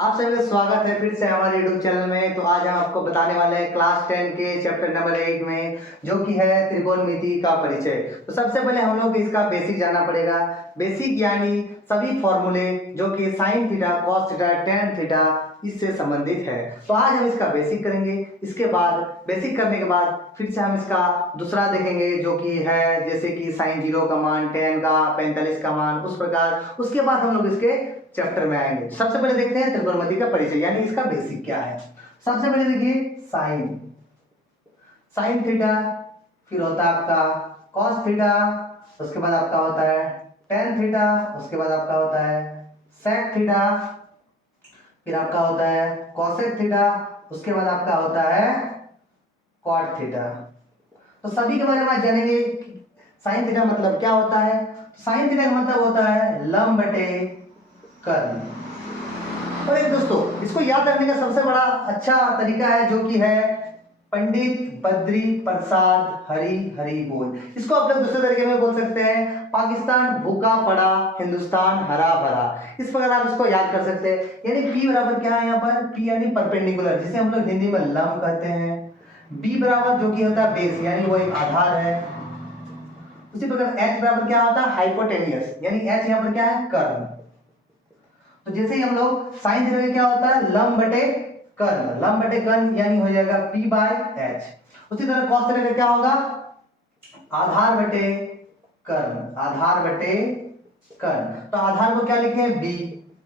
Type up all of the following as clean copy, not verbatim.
आप सभी का स्वागत है फिर से हमारे YouTube चैनल में। तो आज हम आपको बताने वाले हैं क्लास 10 के चैप्टर नंबर 8 में, जो कि है त्रिकोणमिति का परिचय। तो सबसे पहले हम लोग इसका बेसिक जानना पड़ेगा। बेसिक यानी सभी फॉर्मूले जो कि sine theta, cos theta, tan theta इससे संबंधित है। तो आज हम इसका बेसिक करेंगे। इसके बाद बेसिक करने के बाद फिर से हम इसका दूसरा देखेंगे, जो कि है जैसे कि साइन 0 का मान, टेन का 45 का मान, उस प्रकार उसके बाद हम लोग इसके चैप्टर में आएंगे। सबसे पहले देखते हैं त्रिकोणमिति का परिचय यानी इसका बेसिक क्या है। सबसे पहले देखिए साइन साइन थीटा, फिर होता है आपका कॉस थीटा, उसके बाद आपका होता है टेन थीटा, उसके बाद आपका होता है सेक थीटा, फिर आपका होता है कॉसेक थीटा, उसके बाद आपका होता है कॉट थीटा। तो सभी के बारे में आज जानेंगे। साइन थीटा मतलब क्या होता है। साइन थीटा का मतलब होता है लंब बटे कर्ण। और एक दोस्तों, इसको याद रखने का सबसे बड़ा अच्छा तरीका है, जो कि है पंडित बद्री प्रसाद हरि हरि बोल। इसको आप लोग दूसरे तरीके में बोल सकते हैं, पाकिस्तान भूखा पड़ा, हिंदुस्तान हरा भरा। इस प्रकार आप इसको याद कर सकते हैं। यानी P बराबर क्या है यहाँ पर, P यानी परपेंडिकुलर, जिसे हम लोग हिंदी में लंब कहते हैं। B बराबर जो कि होता है बेस, यानी वो एक आधार है। उसी प्रकार H बराबर क्या होता है, हाइपोटेनियस, यानी H यहाँ पर क्या है, कर्ण। तो जैसे ही हम लोग साइन थीटा का क्या होता है, लंब बटे कर्ण, लंब बटे कर्ण यानी हो जाएगा P बाय H। उसी तरह कॉस थीटा का क्या होगा, आधार बटे कर्ण, आधार बटे कर्ण। तो आधार को क्या लिखे हैं, B,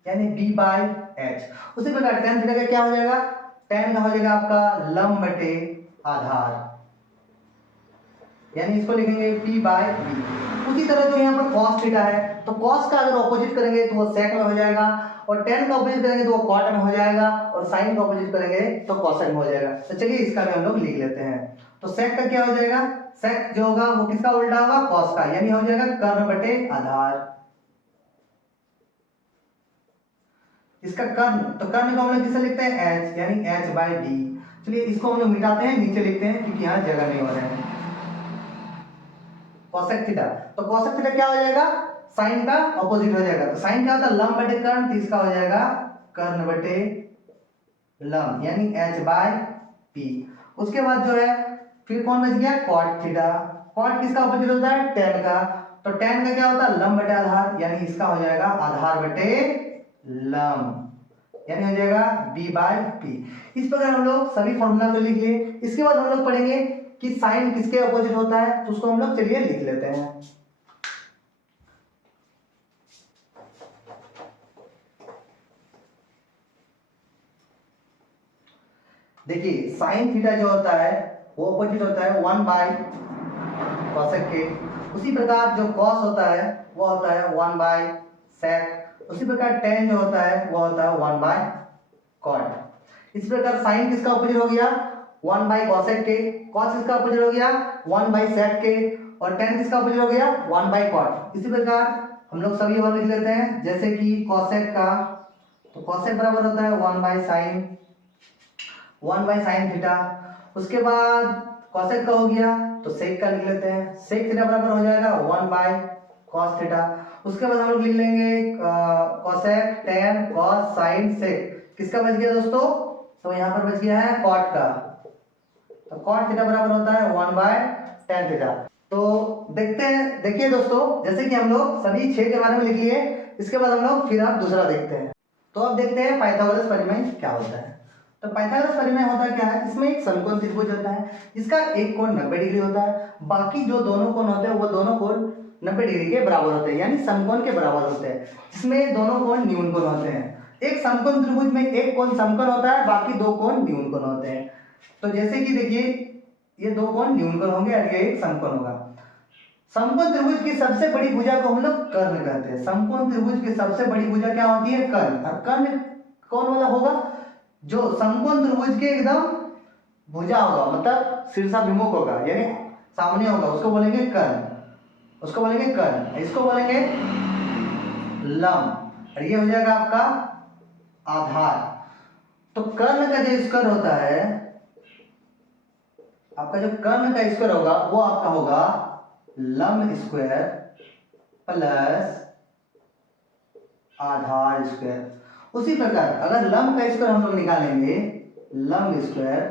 यानी B बाय H। उसी प्रकार टेन थीटा का क्या हो जाएगा, टेन का हो जाएगा आपका लंब बटे आधार, यानी इसको लिखेंगे P बाय B। उसी तरह जो यहाँ पर cos थीटा है, तो cos का अगर ऑपोजिट करेंगे तो वो sec में हो जाएगा, और tan का ऑपोजिट करेंगे तो वो cot में हो जाएगा, और sin का ऑपोजिट करेंगे तो cosec में हो जाएगा। तो चलिए इसका भी हम लोग लिख लेते हैं। तो sec का क्या हो जाएगा, sec जो होगा वो किसका उल्टा होगा, cos का, यानी हो जाएगा कर्ण बटे आधार। इसका कर्ण, तो कर्ण को हम लोग किसे लिखते हैं, h, यानी h बाय b। चलिए इसको हम लोग मिटाते हैं, नीचे लिखते हैं क्योंकि यहाँ जगह नहीं हो रहा है। कोसेक थीटा, तो कोसेक थीटा क्या हो जाएगा, साइन का ऑपोजिट हो जाएगा। तो साइन क्या होता है, लंब बटे कर्ण, तो इसका हो जाएगा कर्ण बटे लंब, यानी h बाय p। उसके बाद जो है फिर कौन बच गया, कॉट थीटा। कॉट किसका ऑपोजिट होता है, टेन का। तो टेन का क्या होता है, लंब बटे आधार, यानी इसका हो जाएगा आधार बटे लंब, यानी हो जाएगा b बाय p। इस प्रकार हम लोग सभी फॉर्मूला को लिखिए। इसके बाद हम लोग पढ़ेंगे कि साइन किसके अपोजिट होता है, तो उसको हम लोग चलिए लिख लेते हैं। देखिए साइन थीटा जो होता है वो अपोजिट होता है 1 बाय कोसेक के। उसी प्रकार जो कॉस होता है वो होता है 1 बाय सेक। उसी प्रकार टेन जो होता है वो होता है 1 बाय कॉट। इस प्रकार साइन किसका अपोजिट हो गया, 1 बाय कोसेक के। कॉस किसका अपोजिट हो गया, 1 बाय सेक के। और टेन किसका अपोजिट हो गया, 1 बाय कॉट। इसी प्रकार हम लोग सभी और लिख लेते हैं, जैसे कि कोसेक का, तो कोसेक बराबर होता है 1 by sine, 1 by sine theta. उसके बाद कोसेक का हो गया तो सेक का लिख लेते हैं, सेक थीटा बराबर हो जाएगा 1 बाय कॉस थीटा। उसके बाद हम लोग लिख लेंगे कोसेक टेन कॉस साइन सेक। किसका बच गया दोस्तों, तो यहाँ पर बच गया है कॉट का। तो कॉट थीटा बराबर होता है 1 बाय टेन थीटा। तो देखते हैं, देखिए दोस्तों, जैसे कि हम लोग सभी 6 के बारे में लिख लिए, इसके बाद हम लोग फिर आप दूसरा देखते हैं। तो अब देखते हैं पाइथागोरस प्रमेय क्या होता है। तो पाइथागोरस प्रमेय होता क्या है, इसमें एक समकोण त्रिभुज होता है, जिसका एक कोण 90 डिग्री होता है, बाकी जो दोनों कोण होते हैं वो दोनों कोण 90 डिग्री के बराबर होते हैं, यानी समकोण के बराबर होते हैं, जिसमें दोनों कोण न्यून कोण होते हैं। एक समकोण त्रिभुज में एक कोण समकोण होता है, बाकी दो कोण न्यून कोण होते हैं। तो जैसे कि देखिए ये दो कोण न्यून कोण होंगे और ये एक समकोण होगा। समकोण त्रिभुज की सबसे बड़ी भुजा को हम लोग कर्ण कहते हैं। समकोण त्रिभुज की सबसे बड़ी भुजा क्या होती है, कर्ण। और कर्ण कौन वाला होगा, जो समकोण त्रिभुज के एकदम भुजा होगा, मतलब शीर्षाभिमुख होगा, यानी सामने होगा, उसको बोलेंगे कर्ण, उसको बोलेंगे कर्ण। इसको बोलेंगे लंब, और ये हो जाएगा आपका आधार। तो कर्ण का जो स्क्वायर होता है, आपका जो कर्ण का स्क्वायर होगा वो आपका होगा लंब स्क्वायर प्लस आधार स्क्वायर। उसी प्रकार अगर लंब का स्क्वायर हम लोग निकालेंगे, लंब स्क्वायर,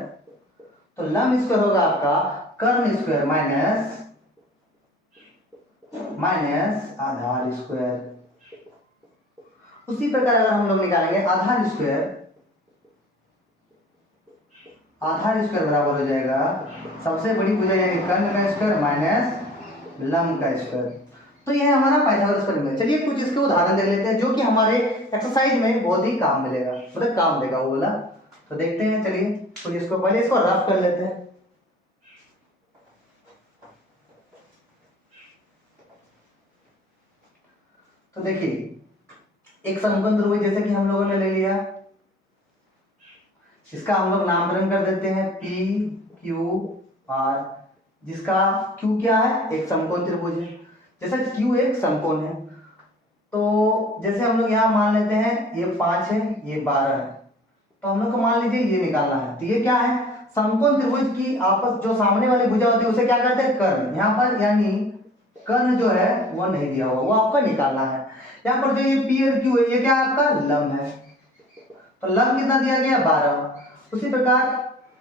तो लंब स्क्वायर होगा आपका कर्ण स्क्वायर माइनस आधार स्क्वायर। उसी प्रकार अगर हम लोग निकालेंगे आधार स्क्वायर बराबर हो जाएगा सबसे बड़ी भुजा यानी कर्ण का स्क्वायर माइनस लंब का स्क्वायर। तो यह है हमारा पाइथागोरस प्रमेय। चलिए कुछ इसके उदाहरण देख लेते हैं जो कि हमारे एक्सरसाइज में बहुत ही काम मिलेगा, मतलब काम देगा वो बोला। तो देखते हैं, चलिए कुछ इसको पहले इसको रफ कर लेते हैं। तो देखिए एक समकोण त्रिभुज जैसे कि हम लोगों ने ले लिया, इसका हम लोग नामकरण कर देते हैं पी क्यू आर, जिसका क्यू क्या है, एक समकोण त्रिभुज है। जैसे क्यू एक समकोण है, तो जैसे हम लोग यहाँ मान लेते हैं ये 5 है, ये 12 है, तो हम लोग को मान लीजिए ये निकालना है। तो ये क्या है, समकोण त्रिभुज की आपस जो सामने वाली भुजा होती है उसे क्या कहते हैं, कर्ण। यहाँ पर यानी कर्ण जो है वो नहीं दिया हुआ, वो आपको निकालना है। यहाँ पर जो ये पी और क्यू है ये क्या आपका लंब है, तो लंब कितना दिया गया 12। उसी प्रकार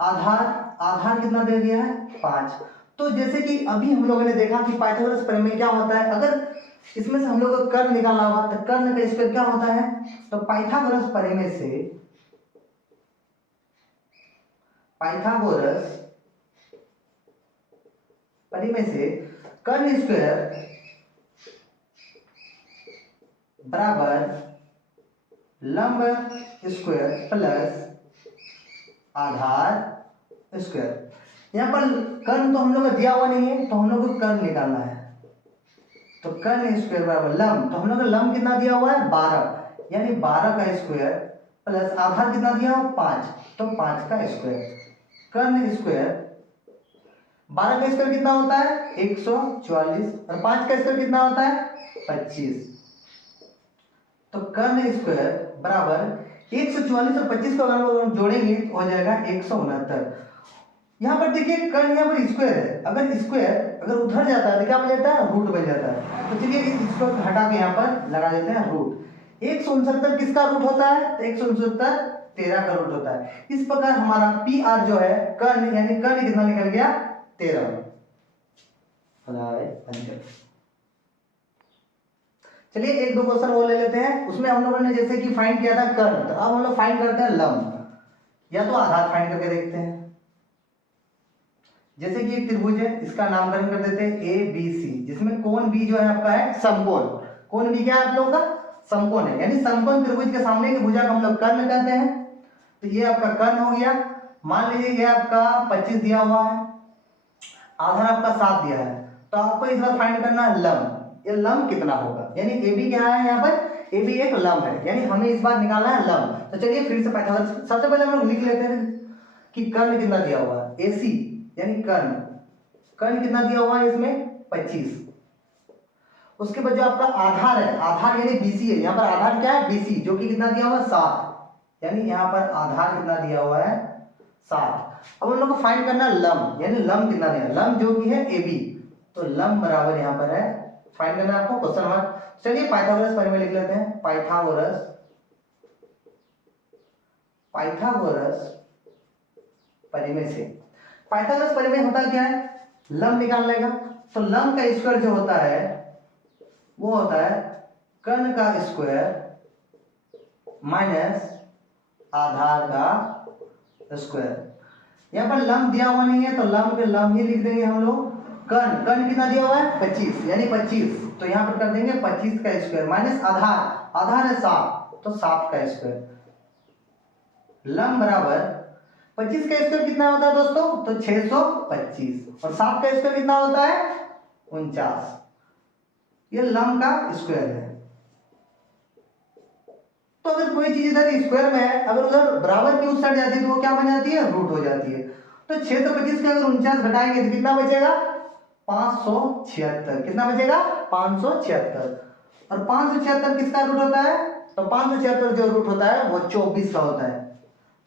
आधार कितना दिया गया है 5। तो जैसे कि अभी हम लोगों ने देखा कि पाइथागोरस प्रमेय क्या होता है, अगर इसमें से हम लोग को कर्ण निकालना होगा तो कर्ण का स्क्वायर क्या होता है, तो पाइथागोरस प्रमेय से कर्ण स्क्वायर बराबर लंब स्क्वायर प्लस आधार स्क्वायर। यहाँ पर कर्ण तो हम लोग को दिया हुआ नहीं है, तो हम लोग को कर्ण निकालना है। तो कर्ण स्क्वायर बराबर लंब, तो हम लोग का लंब कितना दिया हुआ है 12, यानी 12 का स्क्वायर प्लस आधार कितना दिया हुआ 5, तो 5 का स्क्वायर। कर्ण स्क्वायर 12 का स्क्वायर कितना होता है 144 और 5 का स्क्वायर कितना होता है 25। तो कर्ण स्क्वायर बराबर 144 और 25 को अगर हम जोड़ेंगे तो हो जाएगा 169। यहाँ पर देखिए कर्ण यहाँ पर स्क्वायर है, अगर स्क्वायर अगर उधर जाता है तो क्या बन जाता है, रूट बन जाता है। तो चलिए इसको हटा के यहाँ पर लगा देते हैं रूट। 169 किसका रूट होता है, तो 169 13 का रूट होता है। इस प्रकार हमारा पी आर जो है कर्ण, यानी कर्ण कितना निकल गया 13। चलिए एक दो क्वेश्चन और ले लेते हैं। उसमें हम लोगों ने जैसे कि फाइंड किया था कर्ण, तो अब हम लोग फाइंड करते हैं लंब, या तो आधार फाइंड करके देखते हैं। जैसे कि एक त्रिभुज है, इसका नामकरण कर देते हैं ए बी सी, जिसमें कोण बी जो है आपका है समकोण। कोण बी क्या है आप लोगों का, समकोण है, यानी समकोण त्रिभुज के सामने की भुजा को हम लोग कर्ण कहते हैं। तो ये आपका कर्ण हो गया। मान लीजिए ये आपका 25 दिया हुआ है, आधार आपका 7 दिया है, तो आपको इस बार फाइंड करना है लंब। ये लंब कितना होगा, यानी ए बी क्या है, यहाँ पर ए बी एक लंब है, यानी हमें इस बार निकालना है लंब। तो चलिए फिर से पाइथागोरस, सबसे पहले हम लोग लिख लेते हैं कि कर्ण कितना दिया हुआ है, ए सी यानी कर्ण कितना दिया हुआ है इसमें 25। उसके बाद जो आपका आधार है, आधार यानी बीसी है, यहाँ पर आधार क्या है बीसी, जो कि कितना दिया हुआ है 7, यानी यहाँ पर आधार कितना दिया हुआ है 7। अब हम लोग को फाइंड करना है लंब, यानी लंब कितना दिया, लंब जो कि है ए बी, तो लंब बराबर यहाँ पर है, फाइंड करना है आपको क्वेश्चन मार्क। चलिए पाइथागोरस प्रमेय लिख लेते हैं। पाइथागोरस प्रमेय से, पाइथागोरस प्रमेय होता क्या है, लंब निकालने का। तो लंब का स्क्वायर जो होता है वो होता है कर्ण का स्क्वायर माइनस आधार का स्क्वायर। यहाँ पर लंब दिया हुआ नहीं है, तो लंब के लंब ही लिख देंगे हम लोग। कर्ण कितना दिया हुआ है 25, यानी 25, तो यहाँ पर कर देंगे 25 का स्क्वायर माइनस आधार है 7, तो 7 का स्क्वायर। लंब बराबर 25 का स्क्वायर कितना होता है दोस्तों, तो 625, और 7 का स्क्वायर कितना होता है 49। ये लंब का स्क्वायर है। तो अगर कोई चीज इधर स्क्वायर में है, अगर उधर बराबर की उस साइड जाती है तो वो क्या बन जाती है, रूट हो जाती है। तो 625 के अगर 49 घटाएंगे तो कितना बचेगा 576, कितना बचेगा 576। और 576 किसका रूट होता है, तो 576 जो रूट होता है वो 24 का होता है।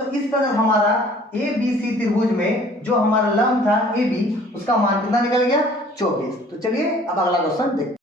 तो इस तरह हमारा ए बी सी त्रिभुज में जो हमारा लंब था ए बी, उसका मान कितना निकल गया 24। तो चलिए अब अगला क्वेश्चन देखते हैं।